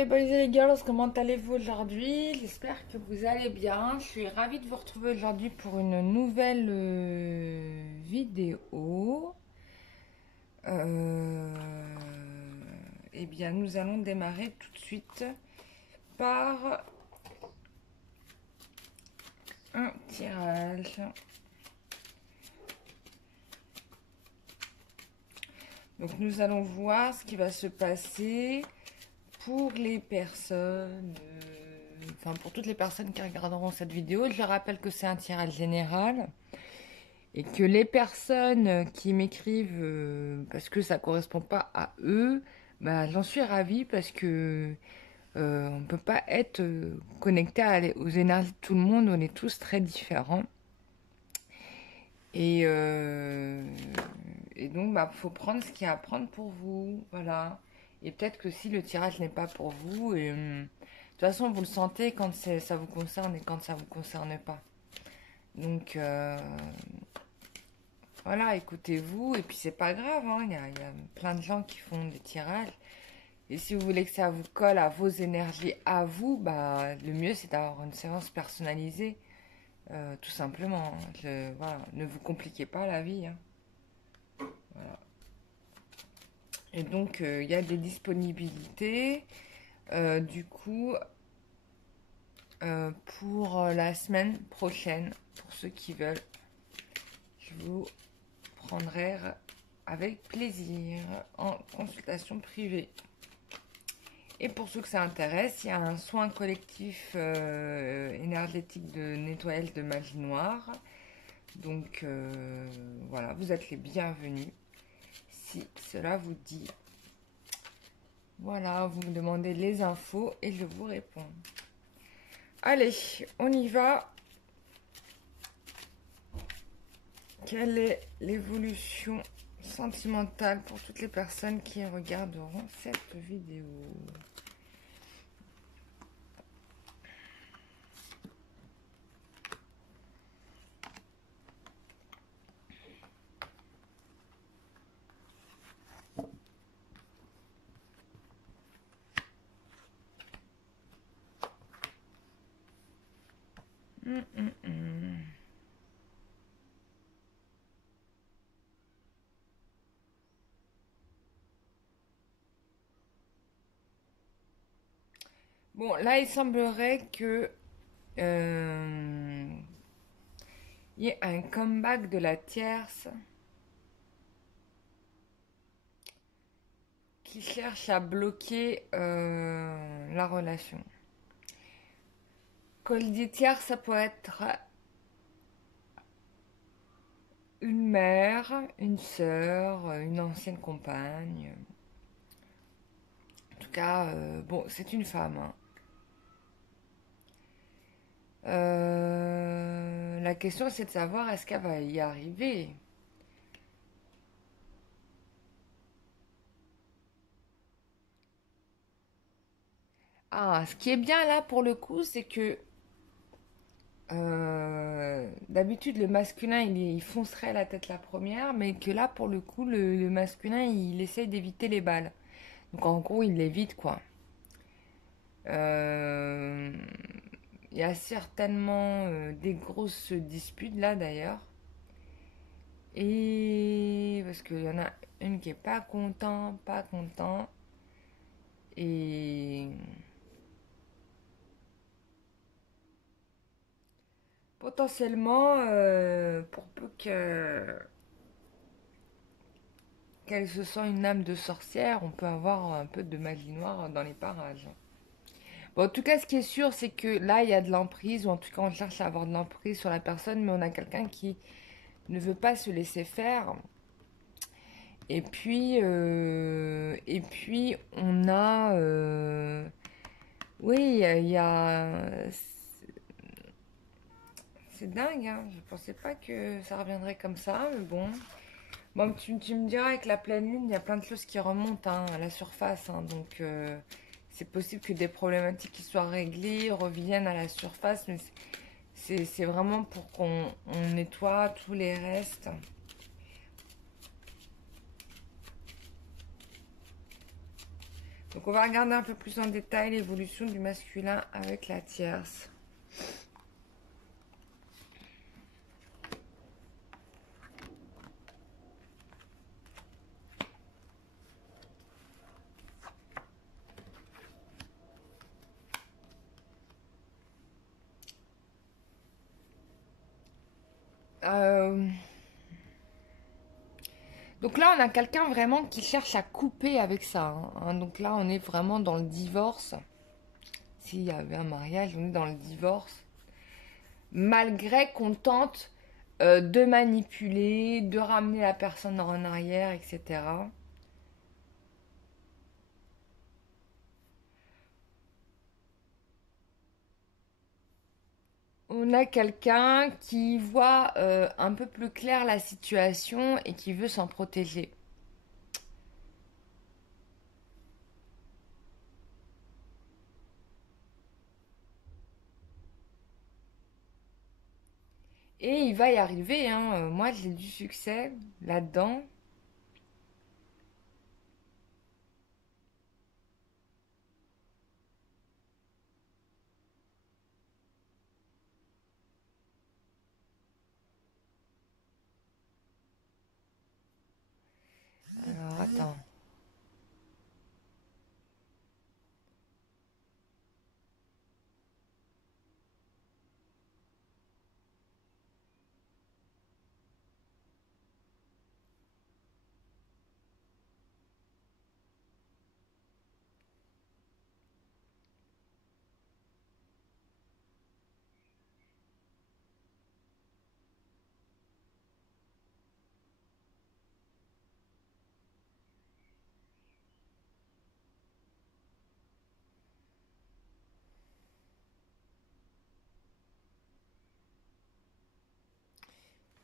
les boys et les girls, comment allez-vous aujourd'hui? J'espère que vous allez bien. Je suis ravie de vous retrouver aujourd'hui pour une nouvelle vidéo. Euh, eh bien, nous allons démarrer tout de suite par un tirage. Donc, nous allons voir ce qui va se passer pour les personnes, enfin pour toutes les personnes qui regarderont cette vidéo. Je rappelle que c'est un tirage général et que les personnes qui m'écrivent parce que ça correspond pas à eux, bah, j'en suis ravie parce que on peut pas être connecté aux énergies de tout le monde, on est tous très différents. Et, euh, et donc, bah, faut prendre ce qu'il y a à prendre pour vous, voilà. Et peut-être que si le tirage n'est pas pour vous, de toute façon, vous le sentez quand ça vous concerne et quand ça vous concerne pas. Donc, voilà, écoutez-vous. Et puis, c'est pas grave, hein, il y a plein de gens qui font des tirages. Et si vous voulez que ça vous colle à vos énergies, à vous, bah, le mieux, c'est d'avoir une séance personnalisée. Tout simplement. Voilà, ne vous compliquez pas la vie, hein. Voilà. Et donc, il y a des disponibilités. Du coup, pour la semaine prochaine, pour ceux qui veulent, je vous prendrai avec plaisir en consultation privée. Et pour ceux que ça intéresse, il y a un soin collectif énergétique de nettoyage de magie noire. Donc, voilà, vous êtes les bienvenus si cela vous dit. Voilà, vous me demandez les infos et je vous réponds. Allez, on y va. Quelle est l'évolution sentimentale pour toutes les personnes qui regarderont cette vidéo? Hum, hum, hum. Bon, là, il semblerait que il y ait un comeback de la tierce qui cherche à bloquer la relation. Quand je dis tierce, ça peut être une mère, une sœur, une ancienne compagne. En tout cas, bon, c'est une femme, hein. La question, c'est de savoir est-ce qu'elle va y arriver. Ah, ce qui est bien là pour le coup, c'est que d'habitude le masculin il foncerait la tête la première, mais que là pour le coup le masculin il essaye d'éviter les balles. Donc en gros il l'évite quoi. Euh, Il y a certainement des grosses disputes là d'ailleurs. Et parce qu'il y en a une qui est pas content, pas content. Et potentiellement, pour peu qu'elle se sent une âme de sorcière, on peut avoir un peu de magie noire dans les parages. Bon, en tout cas, ce qui est sûr, c'est que là, il y a de l'emprise, ou en tout cas, on cherche à avoir de l'emprise sur la personne, mais on a quelqu'un qui ne veut pas se laisser faire. Et puis on a, oui, c'est dingue, hein. Je pensais pas que ça reviendrait comme ça, mais bon. Bon, tu me diras, avec la pleine lune, il y a plein de choses qui remontent hein, à la surface, hein. Donc, c'est possible que des problématiques qui soient réglées reviennent à la surface, mais c'est vraiment pour qu'on nettoie tous les restes. Donc on va regarder un peu plus en détail l'évolution du masculin avec la tierce. Donc là, on a quelqu'un vraiment qui cherche à couper avec ça, hein. Donc là, on est vraiment dans le divorce. S'il y avait un mariage, on est dans le divorce. Malgré qu'on tente de manipuler, de ramener la personne en arrière, etc. On a quelqu'un qui voit un peu plus clair la situation et qui veut s'en protéger. Et il va y arriver, hein. Moi, j'ai du succès là-dedans. Alors, attends.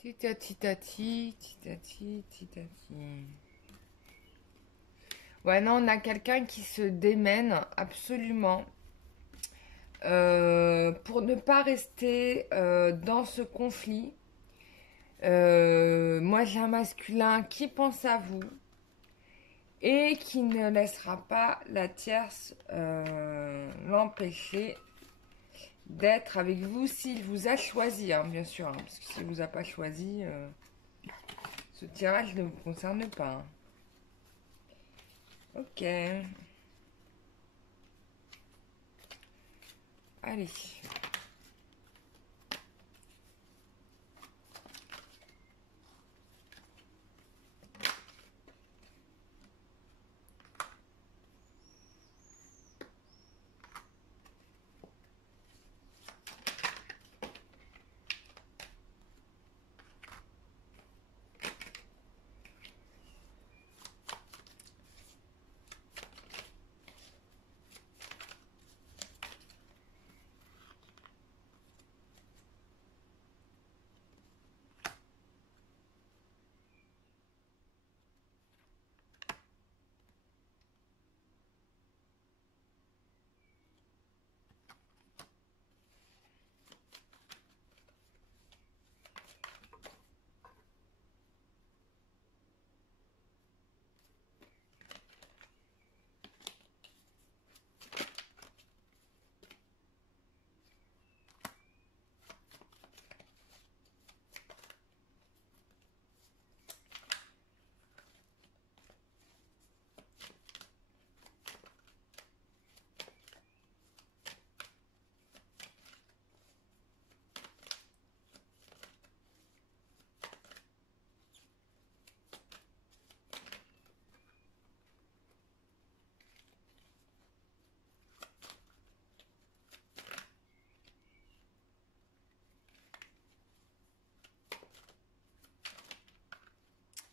Titati, titati, titati, titati. Ouais, non, on a quelqu'un qui se démène absolument pour ne pas rester dans ce conflit. Moi, j'ai un masculin qui pense à vous et qui ne laissera pas la tierce l'empêcher d'être avec vous s'il vous a choisi, hein, bien sûr, hein, parce que s'il vous a pas choisi, ce tirage ne vous concerne pas, hein. Ok, allez.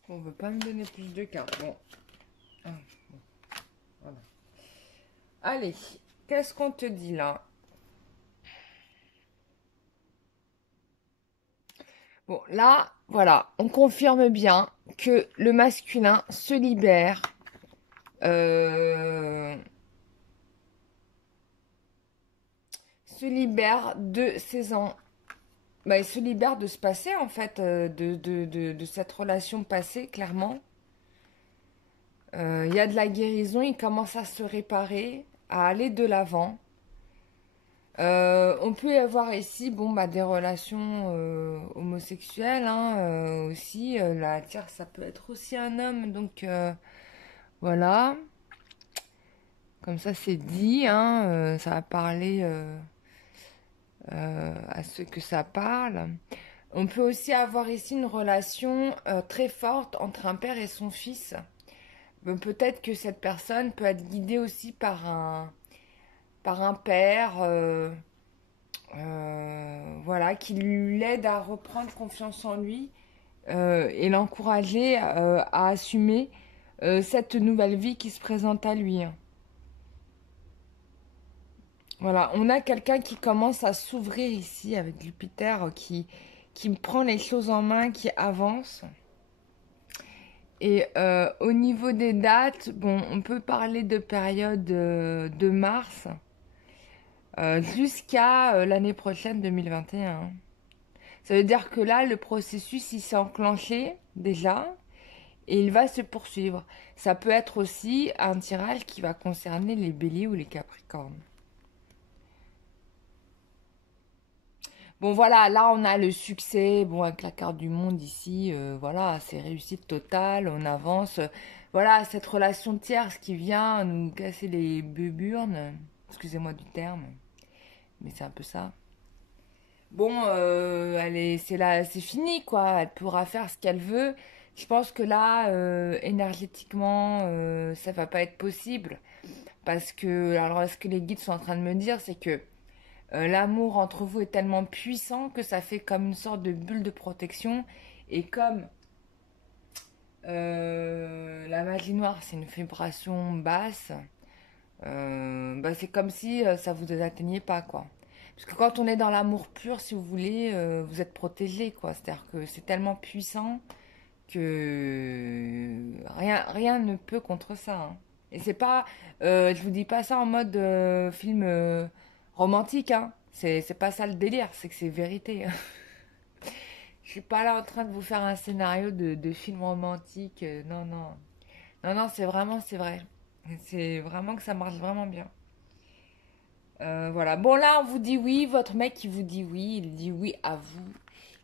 On veut pas me donner plus de cartes. Bon. Ah, bon. Voilà. Allez, qu'est-ce qu'on te dit là? Bon, là, voilà, on confirme bien que le masculin euh, se libère de ses bah, il se libère de ce passé, en fait, de cette relation passée, clairement. Il y a de la guérison, il commence à se réparer, à aller de l'avant. On peut y avoir ici, bon, bah, des relations homosexuelles, hein, aussi. La tierce, ça peut être aussi un homme, donc voilà. Comme ça, c'est dit, hein, ça va parler à ceux que ça parle. On peut aussi avoir ici une relation très forte entre un père et son fils. Peut-être que cette personne peut être guidée aussi par un père, voilà, qui l'aide à reprendre confiance en lui et l'encourager à assumer cette nouvelle vie qui se présente à lui. Voilà, on a quelqu'un qui commence à s'ouvrir ici avec Jupiter, qui prend les choses en main, qui avance. Et au niveau des dates, bon, on peut parler de période de mars jusqu'à l'année prochaine 2021. Ça veut dire que là, le processus, il s'est enclenché déjà et il va se poursuivre. Ça peut être aussi un tirage qui va concerner les béliers ou les capricornes. Bon voilà, là on a le succès, bon avec la carte du monde ici, voilà, c'est réussite totale, on avance. Voilà, cette relation tierce qui vient nous casser les buburnes, excusez-moi du terme, mais c'est un peu ça. Bon, c'est là, c'est fini quoi, elle pourra faire ce qu'elle veut. Je pense que là, énergétiquement, ça va pas être possible. Parce que, alors ce que les guides sont en train de me dire, c'est que l'amour entre vous est tellement puissant que ça fait comme une sorte de bulle de protection. Et comme la magie noire, c'est une vibration basse, bah, c'est comme si ça vous atteignait pas, quoi. Parce que quand on est dans l'amour pur, si vous voulez, vous êtes protégé, quoi. C'est-à-dire que c'est tellement puissant que rien ne peut contre ça, hein. Et c'est pas, je vous dis pas ça en mode film romantique, hein. C'est pas ça le délire, c'est que c'est vérité. Je suis pas là en train de vous faire un scénario de film romantique. Non, non. Non, non, c'est vrai. C'est vraiment que ça marche vraiment bien. Voilà. Bon, là, on vous dit oui. Votre mec, il vous dit oui. Il dit oui à vous.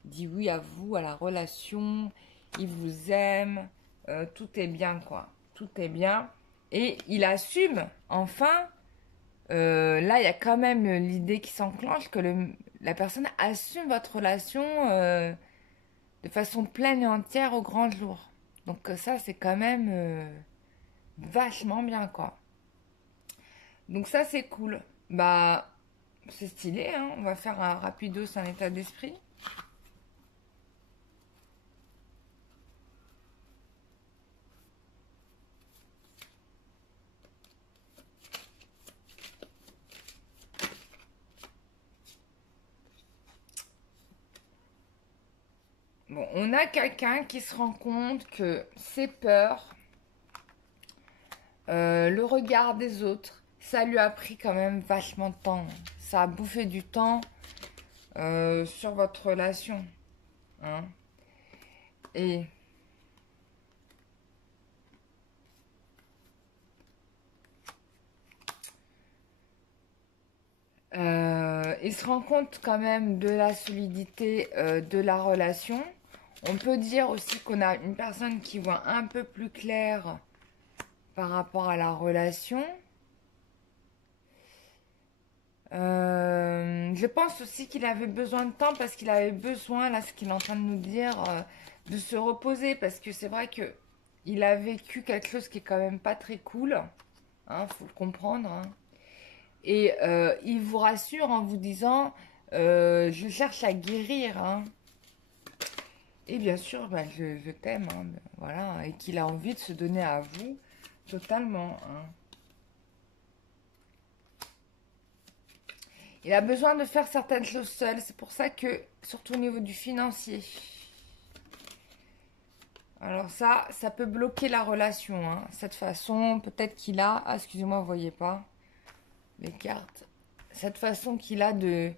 Il dit oui à vous, à la relation. Il vous aime. Tout est bien, quoi. Tout est bien. Et il assume, enfin. Là, il y a quand même l'idée qui s'enclenche que la personne assume votre relation de façon pleine et entière au grand jour. Donc ça, c'est quand même vachement bien, quoi. Donc ça, c'est cool. Bah, c'est stylé, hein. On va faire un rapidos, un état d'esprit. Bon, on a quelqu'un qui se rend compte que ses peurs, le regard des autres, ça lui a pris quand même vachement de temps. Ça a bouffé du temps sur votre relation, hein. Et il se rend compte quand même de la solidité de la relation. On peut dire aussi qu'on a une personne qui voit un peu plus clair par rapport à la relation. Je pense aussi qu'il avait besoin de temps parce qu'il avait besoin, là, ce qu'il est en train de nous dire, de se reposer. Parce que c'est vrai que il a vécu quelque chose qui est quand même pas très cool. Hein, faut le comprendre, hein. Et il vous rassure en vous disant, je cherche à guérir, hein. Et bien sûr, bah, je t'aime, hein, voilà. Et qu'il a envie de se donner à vous totalement, hein. Il a besoin de faire certaines choses seul. C'est pour ça que, surtout au niveau du financier. Alors ça peut bloquer la relation, hein. Cette façon, peut-être qu'il a... Ah, excusez-moi, vous voyez pas les cartes. Cette façon qu'il a de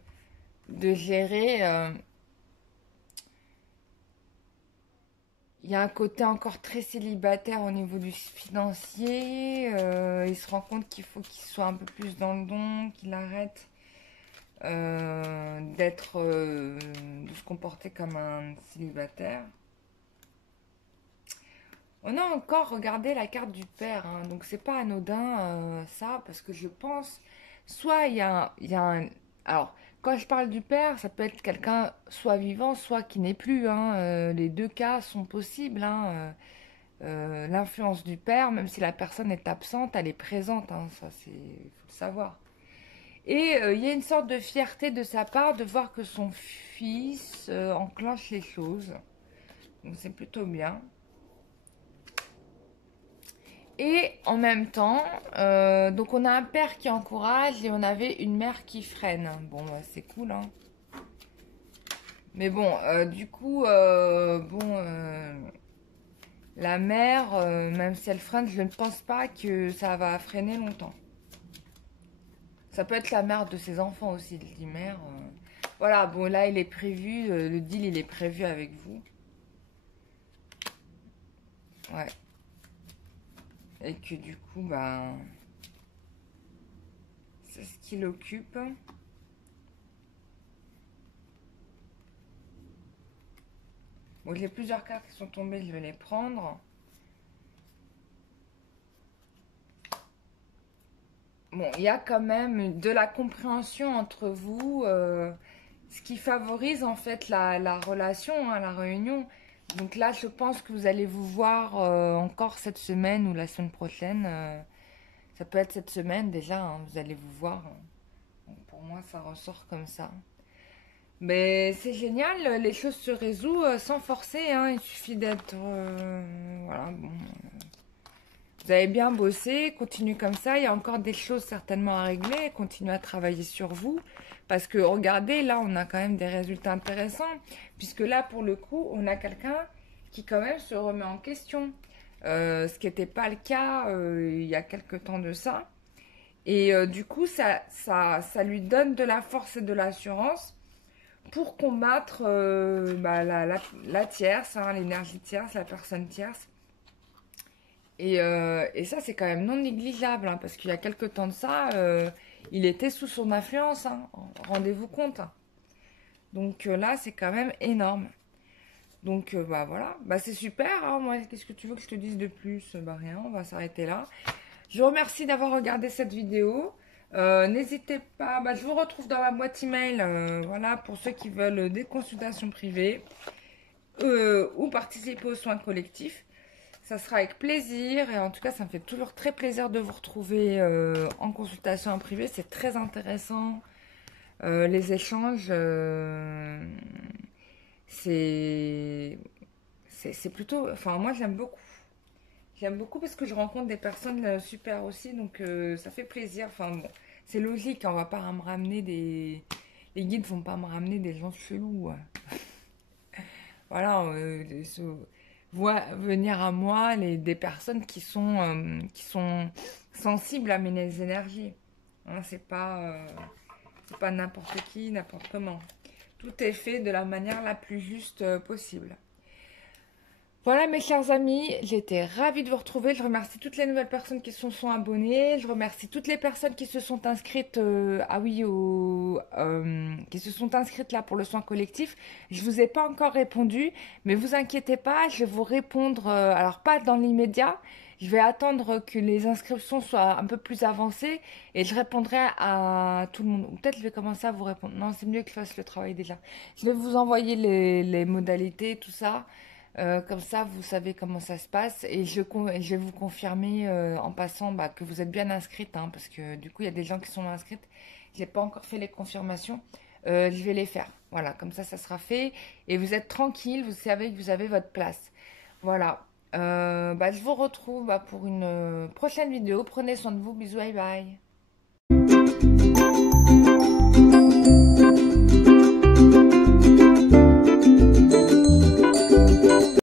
gérer... Il y a un côté encore très célibataire au niveau du financier. Il se rend compte qu'il faut qu'il soit un peu plus dans le don, qu'il arrête de se comporter comme un célibataire. On a encore regardé la carte du père, hein, donc c'est pas anodin ça, parce que je pense, soit il y a un... Alors, quand je parle du père, ça peut être quelqu'un soit vivant, soit qui n'est plus, hein, les deux cas sont possibles, hein, l'influence du père, même si la personne est absente, elle est présente, hein, ça c'est, faut le savoir. Et il y a une sorte de fierté de sa part de voir que son fils enclenche les choses, donc c'est plutôt bien. Et en même temps, donc on a un père qui encourage et on avait une mère qui freine. Bon, bah, c'est cool, hein. Mais bon, du coup, la mère, même si elle freine, je ne pense pas que ça va freiner longtemps. Ça peut être la mère de ses enfants aussi, je dis mère. Voilà, bon, là, il est prévu, le deal, il est prévu avec vous. Ouais. Et que du coup, bah, c'est ce qui l'occupe. Bon, j'ai plusieurs cartes qui sont tombées, je vais les prendre. Bon, il y a quand même de la compréhension entre vous, ce qui favorise en fait la relation, hein, la réunion. Donc là, je pense que vous allez vous voir encore cette semaine ou la semaine prochaine. Ça peut être cette semaine déjà, hein, vous allez vous voir. Donc, pour moi, ça ressort comme ça. Mais c'est génial, les choses se résolvent sans forcer, hein, il suffit d'être... voilà, bon. Vous avez bien bossé, continuez comme ça, il y a encore des choses certainement à régler, continuez à travailler sur vous. Parce que regardez, là, on a quand même des résultats intéressants. Puisque là, pour le coup, on a quelqu'un qui quand même se remet en question. Ce qui n'était pas le cas il y a quelques temps de ça. Et du coup, ça lui donne de la force et de l'assurance pour combattre la tierce, hein, l'énergie tierce, la personne tierce. Et ça, c'est quand même non négligeable, hein, parce qu'il y a quelques temps de ça, il était sous son influence, hein, rendez-vous compte. Donc là, c'est quand même énorme. Donc bah voilà, bah c'est super, hein, moi, qu'est-ce que tu veux que je te dise de plus? Bah rien, on va s'arrêter là. Je vous remercie d'avoir regardé cette vidéo. N'hésitez pas, bah, je vous retrouve dans ma boîte email, voilà, pour ceux qui veulent des consultations privées ou participer aux soins collectifs. Ça sera avec plaisir et en tout cas, ça me fait toujours très plaisir de vous retrouver en consultation en privé. C'est très intéressant. Les échanges, c'est plutôt... Enfin, moi, j'aime beaucoup. J'aime beaucoup parce que je rencontre des personnes super aussi, donc ça fait plaisir. Enfin, bon, c'est logique, hein, on va pas me ramener des... Les guides vont pas me ramener des gens chelous. Voilà, venir à moi des personnes qui sont sensibles à mes énergies. Hein, c'est pas n'importe qui, n'importe comment. Tout est fait de la manière la plus juste possible. Voilà mes chers amis, j'étais ravie de vous retrouver. Je remercie toutes les nouvelles personnes qui se sont abonnées. Je remercie toutes les personnes qui se sont inscrites, qui se sont inscrites là pour le soin collectif. Je vous ai pas encore répondu, mais vous inquiétez pas, je vais vous répondre. Alors pas dans l'immédiat. Je vais attendre que les inscriptions soient un peu plus avancées et je répondrai à tout le monde. Ou peut-être je vais commencer à vous répondre. Non, c'est mieux que je fasse le travail déjà. Je vais vous envoyer les modalités, tout ça. Comme ça, vous savez comment ça se passe et je vais vous confirmer en passant bah, que vous êtes bien inscrite, hein, parce que du coup, il y a des gens qui sont inscrites. J'ai pas encore fait les confirmations. Je vais les faire. Voilà, comme ça sera fait et vous êtes tranquille. Vous savez que vous avez votre place. Voilà. Bah, je vous retrouve bah, pour une prochaine vidéo. Prenez soin de vous. Bisous, bye bye.